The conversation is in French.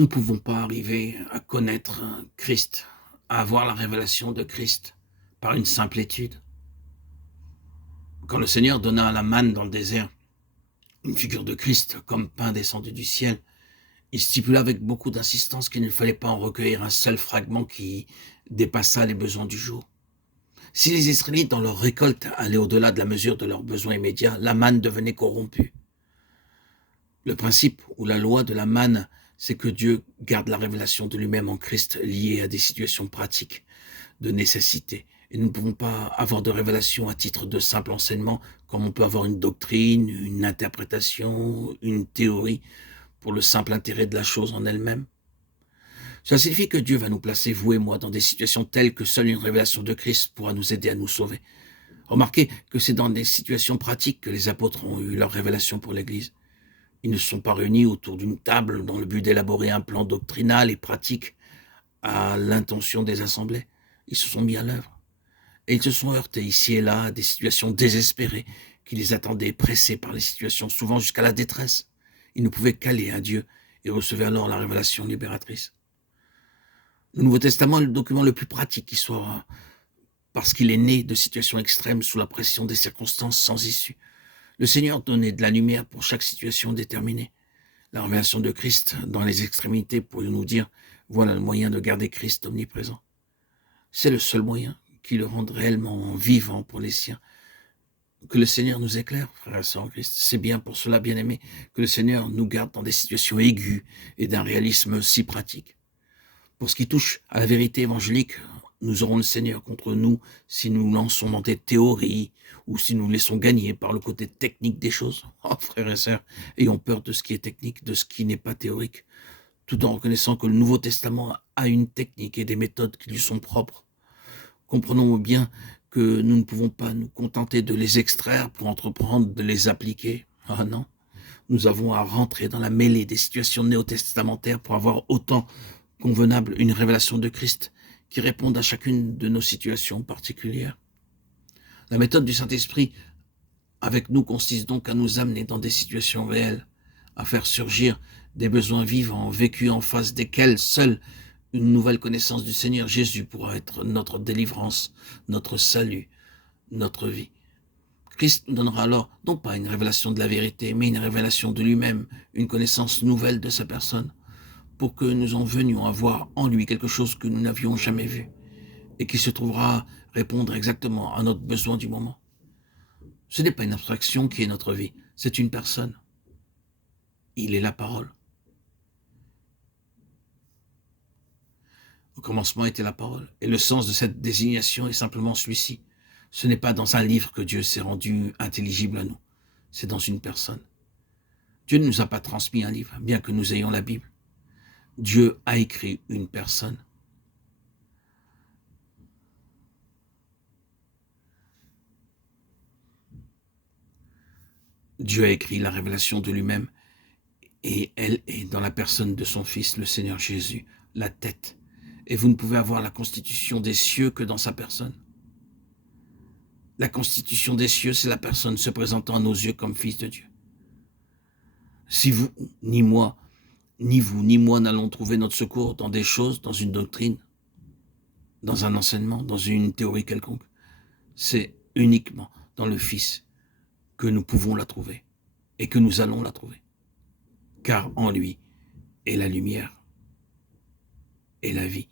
Nous ne pouvons pas arriver à connaître Christ, à avoir la révélation de Christ par une simple étude. Quand le Seigneur donna à la manne dans le désert une figure de Christ comme pain descendu du ciel, il stipula avec beaucoup d'insistance qu'il ne fallait pas en recueillir un seul fragment qui dépassât les besoins du jour. Si les Israélites dans leur récolte allaient au-delà de la mesure de leurs besoins immédiats, la manne devenait corrompue. Le principe ou la loi de la manne, c'est que Dieu garde la révélation de lui-même en Christ liée à des situations pratiques, de nécessité. Et nous ne pouvons pas avoir de révélation à titre de simple enseignement, comme on peut avoir une doctrine, une interprétation, une théorie, pour le simple intérêt de la chose en elle-même. Cela signifie que Dieu va nous placer, vous et moi, dans des situations telles que seule une révélation de Christ pourra nous aider à nous sauver. Remarquez que c'est dans des situations pratiques que les apôtres ont eu leur révélation pour l'Église. Ils ne se sont pas réunis autour d'une table dans le but d'élaborer un plan doctrinal et pratique à l'intention des assemblées. Ils se sont mis à l'œuvre. Et ils se sont heurtés ici et là à des situations désespérées qui les attendaient, pressés par les situations, souvent jusqu'à la détresse. Ils ne pouvaient qu'aller à Dieu et recevaient alors la révélation libératrice. Le Nouveau Testament est le document le plus pratique qui soit, parce qu'il est né de situations extrêmes sous la pression des circonstances sans issue. Le Seigneur donnait de la lumière pour chaque situation déterminée. La révélation de Christ dans les extrémités pour nous dire, voilà le moyen de garder Christ omniprésent. C'est le seul moyen qui le rende réellement vivant pour les siens. Que le Seigneur nous éclaire, frères et sœurs en Christ. C'est bien pour cela, bien-aimés, que le Seigneur nous garde dans des situations aiguës et d'un réalisme si pratique. Pour ce qui touche à la vérité évangélique, nous aurons le Seigneur contre nous si nous lançons dans des théories ou si nous laissons gagner par le côté technique des choses. Oh, frères et sœurs, ayons peur de ce qui est technique, de ce qui n'est pas théorique, tout en reconnaissant que le Nouveau Testament a une technique et des méthodes qui lui sont propres. Comprenons bien que nous ne pouvons pas nous contenter de les extraire pour entreprendre de les appliquer. Ah non, nous avons à rentrer dans la mêlée des situations néo-testamentaires pour avoir autant convenable une révélation de Christ qui réponde à chacune de nos situations particulières. La méthode du Saint-Esprit avec nous consiste donc à nous amener dans des situations réelles, à faire surgir des besoins vivants, vécus en face desquels seule une nouvelle connaissance du Seigneur Jésus pourra être notre délivrance, notre salut, notre vie. Christ nous donnera alors non pas une révélation de la vérité, mais une révélation de lui-même, une connaissance nouvelle de sa personne, pour que nous en venions à voir en lui quelque chose que nous n'avions jamais vu, et qui se trouvera répondre exactement à notre besoin du moment. Ce n'est pas une abstraction qui est notre vie, c'est une personne. Il est la parole. Au commencement était la parole, et le sens de cette désignation est simplement celui-ci. Ce n'est pas dans un livre que Dieu s'est rendu intelligible à nous, c'est dans une personne. Dieu ne nous a pas transmis un livre, bien que nous ayons la Bible. Dieu a écrit une personne. Dieu a écrit la révélation de lui-même, et elle est dans la personne de son Fils, le Seigneur Jésus, la tête. Et vous ne pouvez avoir la constitution des cieux que dans sa personne. La constitution des cieux, c'est la personne se présentant à nos yeux comme Fils de Dieu. Si vous, ni moi, ni vous, ni moi n'allons trouver notre secours dans des choses, dans une doctrine, dans un enseignement, dans une théorie quelconque, c'est uniquement dans le Fils que nous pouvons la trouver et que nous allons la trouver. Car en lui est la lumière et la vie.